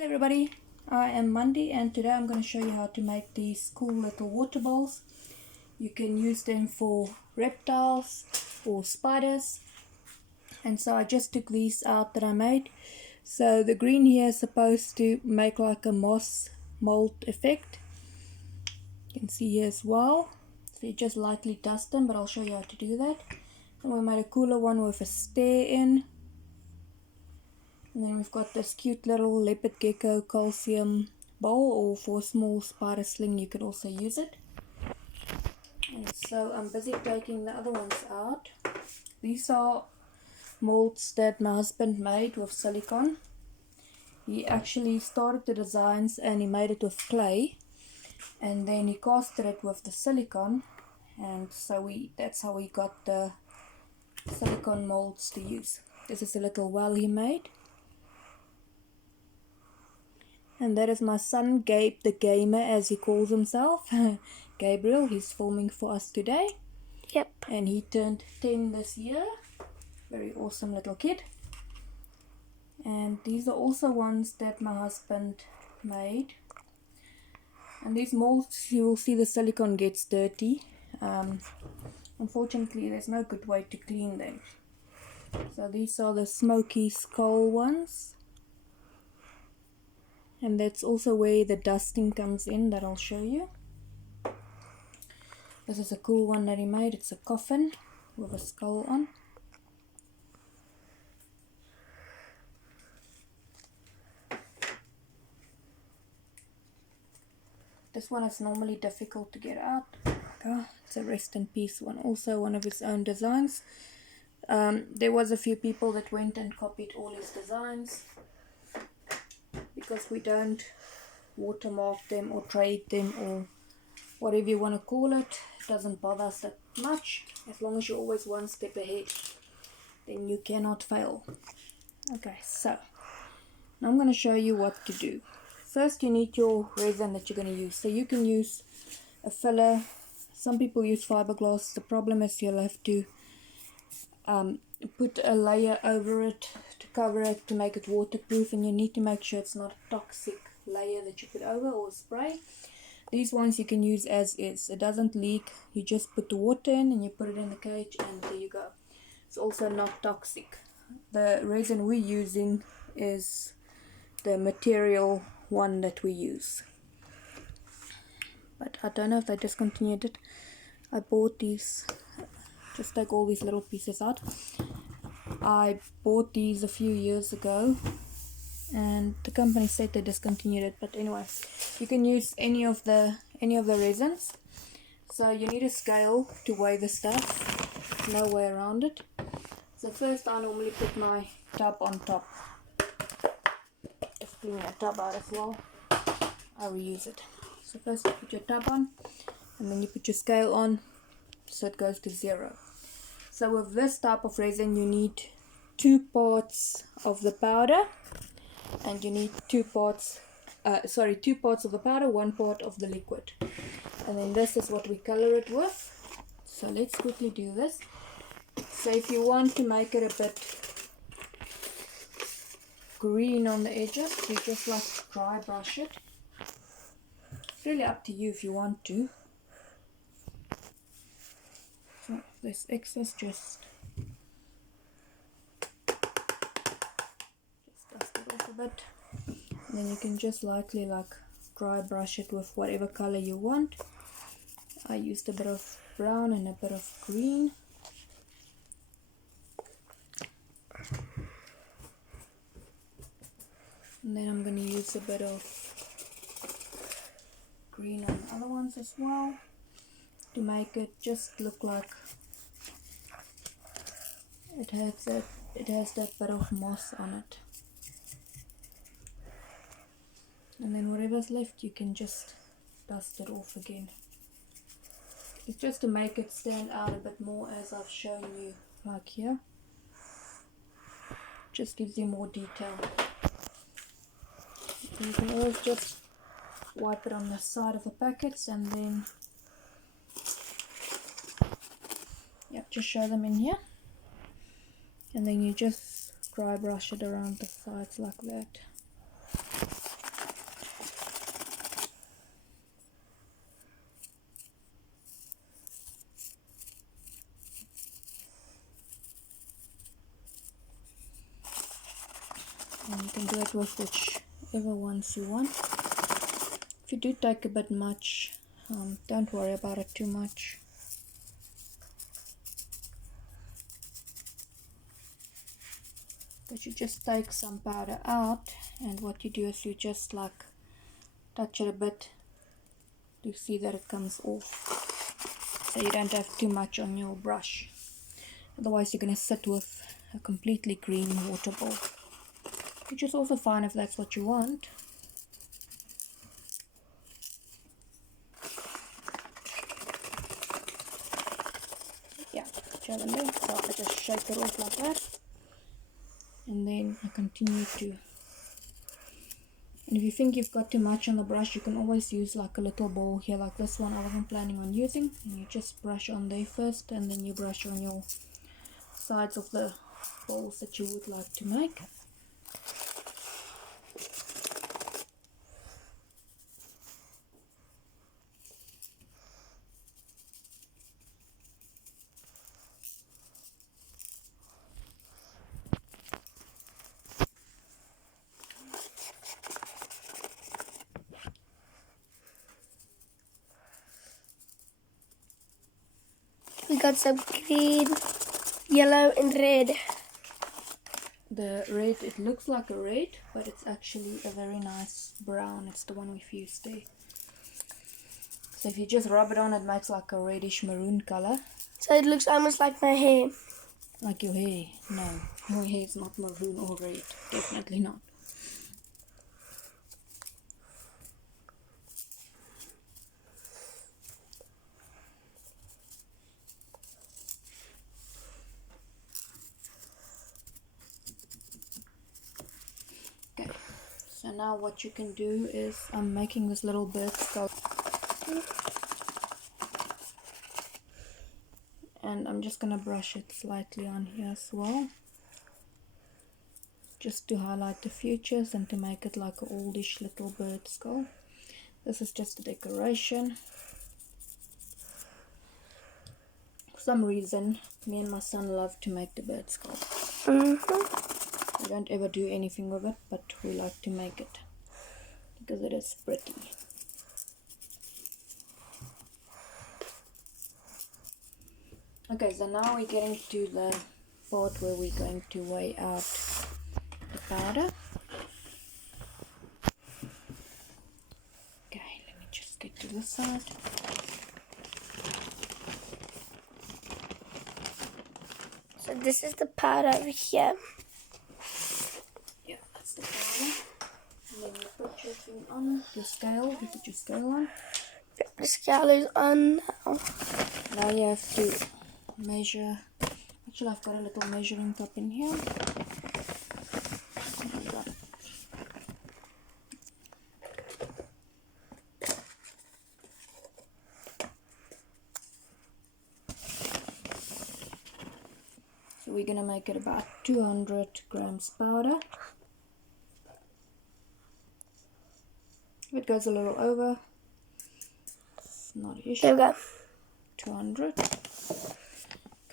Hello everybody, I am Mandy and today I'm going to show you how to make these cool little water bowls. You can use them for reptiles or spiders, and so I just took these out that I made. So the green here is supposed to make like a moss mold effect. You can see here as well. So you just lightly dust them, but I'll show you how to do that. And we made a cooler one with a stair in. And then we've got this cute little leopard gecko calcium bowl, or for a small spider sling you could also use it. And so I'm busy taking the other ones out. These are molds that my husband made with silicone. He actually started the designs and he made it with clay, and then he casted it with the silicone, and so that's how we got the silicone molds to use. This is a little well he made. And that is my son, Gabe the Gamer, as he calls himself. Gabriel, he's filming for us today. Yep. And he turned 10 this year. Very awesome little kid. And these are also ones that my husband made. And these molds, you will see the silicone gets dirty. Unfortunately, there's no good way to clean them. So these are the smoky skull ones. And that's also where the dusting comes in, that I'll show you. This is a cool one that he made. It's a coffin with a skull on. This one is normally difficult to get out. It's a rest in peace one, also one of his own designs. There was a few people that went and copied all his designs. Because we don't watermark them or trade them or whatever you want to call it, it doesn't bother us that much. As long as you're always one step ahead, then you cannot fail. Okay, so now I'm going to show you what to do. First, you need your resin that you're going to use. So you can use a filler. Some people use fiberglass. The problem is you'll have to put a layer over it to cover it to make it waterproof, and you need to make sure it's not a toxic layer that you put over or spray. These ones you can use as is. It doesn't leak. You just put the water in and you put it in the cage and there you go. It's also not toxic. The resin we're using is the material one that we use, but I don't know if they discontinued it. I bought these. Just take all these little pieces out. I bought these a few years ago and the company said they discontinued it, but anyway, you can use any of the resins. So you need a scale to weigh the stuff. No way around it. So first I normally put my tub on top. Just clean the tub out as well. I reuse it. So first you put your tub on and then you put your scale on so it goes to 0. So with this type of resin you need 2 parts of the powder, and you need 2 parts of the powder, 1 part of the liquid. And then this is what we color it with. So let's quickly do this. So if you want to make it a bit green on the edges, you just like dry brush it. It's really up to you if you want to. So this excess just dust it off a bit, and then you can just lightly like dry brush it with whatever color you want. I used a bit of brown and a bit of green. And then I'm going to use a bit of green on the other ones as well, to make it just look like it has that bit of moss on it. And then whatever's left you can just dust it off again. It's just to make it stand out a bit more, as I've shown you like here. Just gives you more detail. And you can always just wipe it on the side of the packets and then just show them in here, and then you just dry brush it around the sides like that. do it with whichever ones you want. If you do take a bit much, don't worry about it too much. But you just take some powder out, and what you do is you just like touch it a bit to see that it comes off, so you don't have too much on your brush. Otherwise you're going to sit with a completely green water ball, which is also fine if that's what you want. Yeah, so I just shake it off like that, and then I continue to. And if you think you've got too much on the brush, you can always use like a little ball here, like this one I wasn't planning on using, and you just brush on there first, and then you brush on your sides of the balls that you would like to make. We got some green, yellow and red. The red, it looks like a red, but it's actually a very nice brown. It's the one we've used there. So if you just rub it on, it makes like a reddish maroon color. So it looks almost like my hair. Like your hair? No, your hair is not maroon or red. Definitely not. Okay, so now what you can do is, I'm making this little bird skull. And I'm just going to brush it slightly on here as well, just to highlight the features and to make it like an oldish little bird skull. This is just a decoration. For some reason, me and my son love to make the bird skull. We don't ever do anything with it, but we like to make it because it is pretty. Okay, so now we're getting to the part where we're going to weigh out the powder. Okay, let me just get to the side. So this is the powder over here. Yeah, that's the powder. And then you put your thing on, your scale. You put your scale on. The scale is on now. Now you have to measure. Actually, I've got a little measuring cup in here. So we're gonna make it about 200 grams powder. If it goes a little over, it's not an issue. There we go. 200.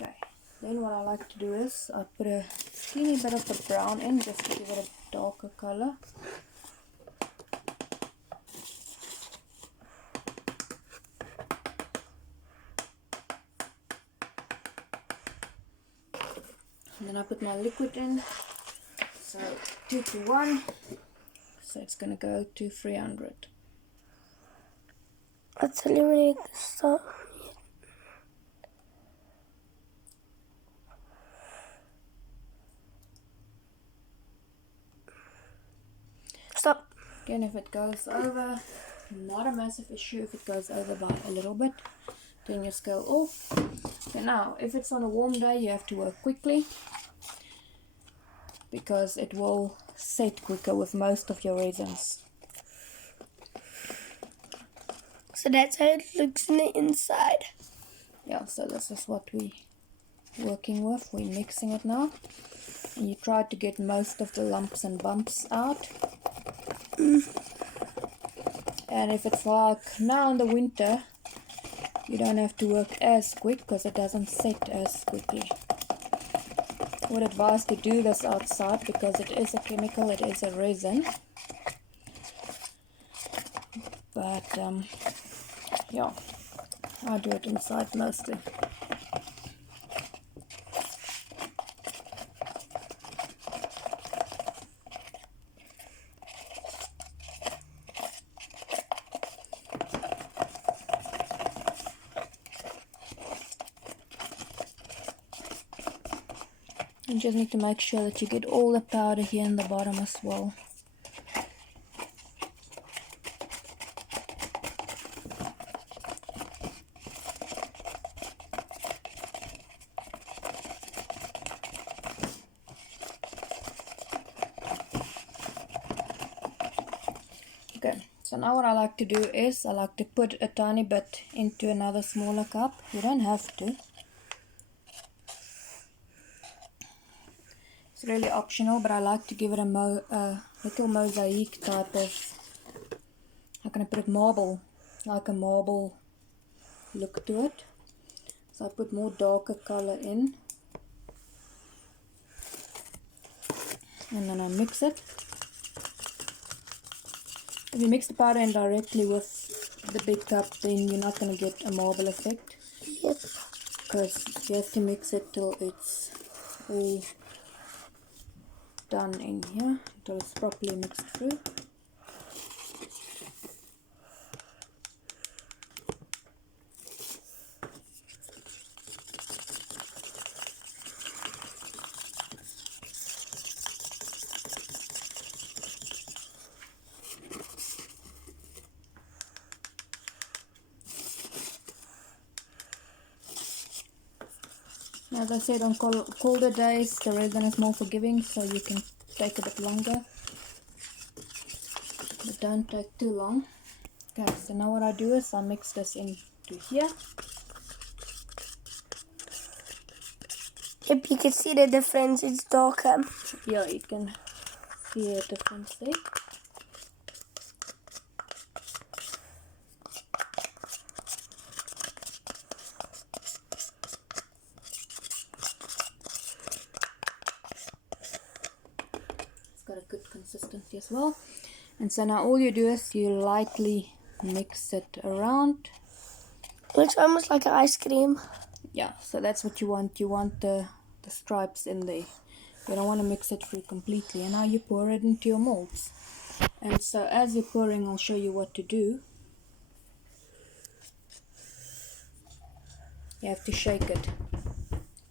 Okay, then what I like to do is I put a teeny bit of the brown in, just to give it a darker color. And then I put my liquid in, so 2 to 1, so it's going to go to 300. I'll tell you when you start. Stop. Again, if it goes over, not a massive issue. If it goes over by a little bit, turn your scale off. Okay, now if it's on a warm day, you have to work quickly because it will set quicker with most of your resins. So that's how it looks on the inside. Yeah, so this is what we're working with. We're mixing it now, and you try to get most of the lumps and bumps out. And if it's like now in the winter, you don't have to work as quick because it doesn't set as quickly. would advise to do this outside because it is a chemical, it is a resin. But yeah, I do it inside mostly. You just need to make sure that you get all the powder here in the bottom as well. Okay, so now what I like to do is I like to put a tiny bit into another smaller cup. You don't have to. It's really optional, but I like to give it a little mosaic type of, how can I put it, marble, like a marble look to it. So I put more darker color in, and then I mix it. If you mix the powder in directly with the big cup, then you're not going to get a marble effect. Yep. Because you have to mix it till it's all done in here, until it's properly mixed through. As I said, on colder days the resin is more forgiving, so you can take a bit longer, but don't take too long. Okay, so now what I do is I mix this into here. Yep, you can see the difference, it's darker. Yeah, you can see a difference there. It's got a good consistency as well. And so now all you do is you lightly mix it around. Looks almost like ice cream. Yeah, so that's what you want. You want the stripes in there. You don't want to mix it through completely. And now you pour it into your molds. And so as you're pouring, I'll show you what to do. You have to shake it.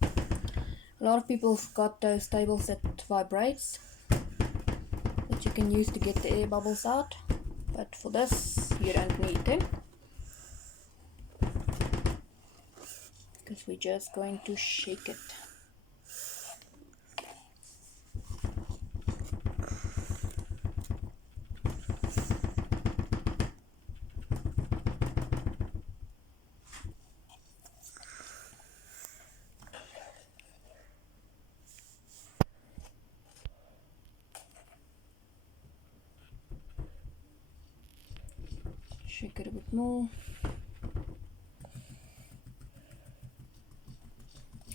A lot of people have got those tables that vibrates that you can use to get the air bubbles out. But for this, you don't need them. Because we're just going to shake it. Shake it a bit more.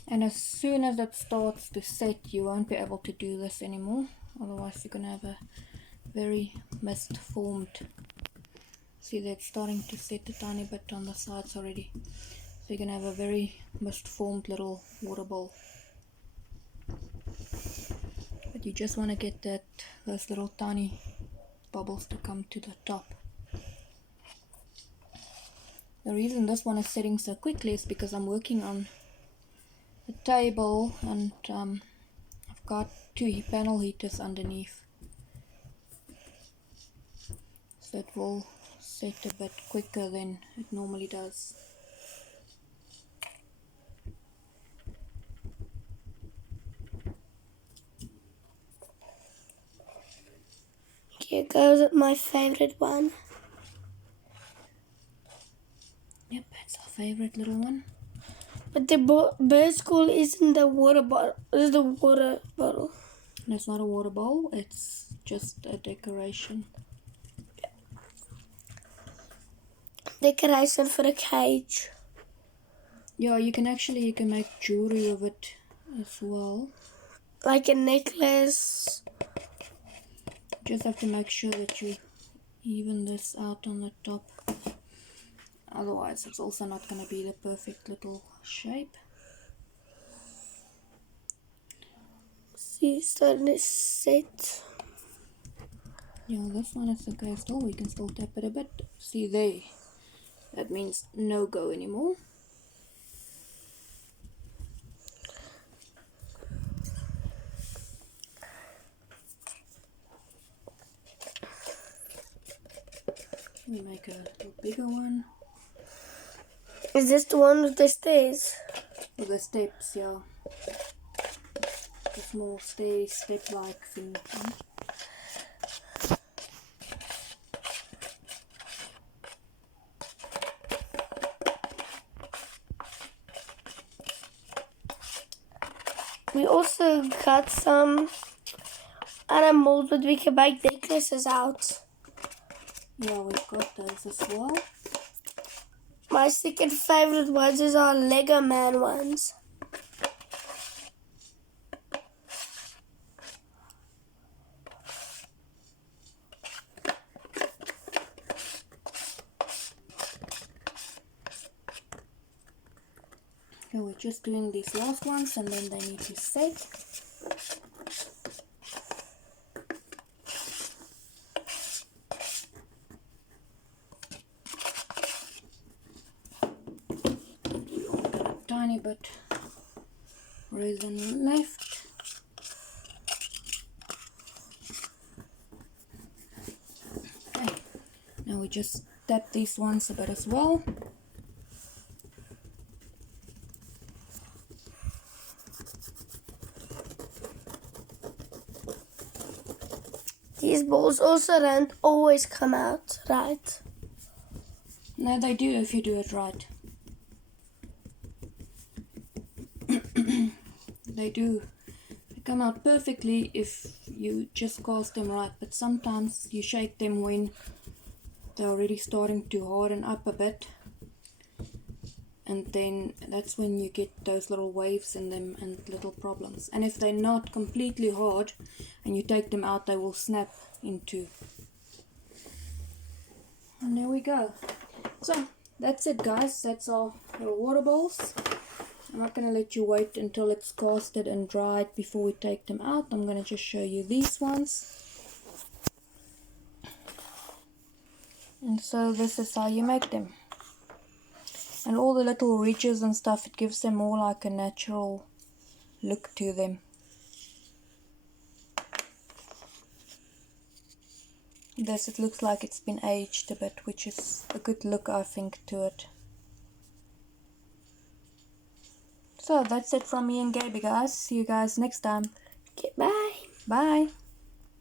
And as soon as it starts to set, you won't be able to do this anymore. Otherwise you're going to have a very mist formed. See that it's starting to set a tiny bit on the sides already. So you're going to have a very mist formed little water bowl. But you just want to get those little tiny bubbles to come to the top. The reason this one is setting so quickly is because I'm working on the table, and I've got 2 panel heaters underneath, so it will set a bit quicker than it normally does. Here goes my favorite one. Yep, it's our favorite little one. But the bird school isn't the water bottle. It's the water bottle. And it's not a water bowl, it's just a decoration. Decoration for the cage. Yeah, you can make jewelry with it as well. like a necklace. Just have to make sure that you even this out on the top. Otherwise, it's also not going to be the perfect little shape. See, starting to set. Yeah, this one is okay still. We can still tap it a bit. See there. That means no go anymore. We make a little bigger one. Is this the one with the stairs? With the steps, yeah. The small step-like thing. We also got some animals that we can make necklaces out. Yeah, we've got those as well. My second favorite ones is our Lego Man ones. Okay, we're just doing these last ones and then they need to set. We only got a tiny bit resin left. Okay, now we just tap these ones a bit as well. These balls also don't always come out right. No, they do if you do it right. They do. They come out perfectly if you just cast them right, but sometimes you shake them when they're already starting to harden up a bit, and then that's when you get those little waves in them and little problems. And if they're not completely hard and you take them out, they will snap into. And there we go. So that's it, guys. That's our little water bowls. I'm not going to let you wait until it's casted and dried before we take them out. I'm going to just show you these ones. And so this is how you make them. And all the little ridges and stuff, it gives them more like a natural look to them. This, it looks like it's been aged a bit, which is a good look, I think, to it. So that's it from me and Gaby, guys. See you guys next time. Okay, bye. Bye.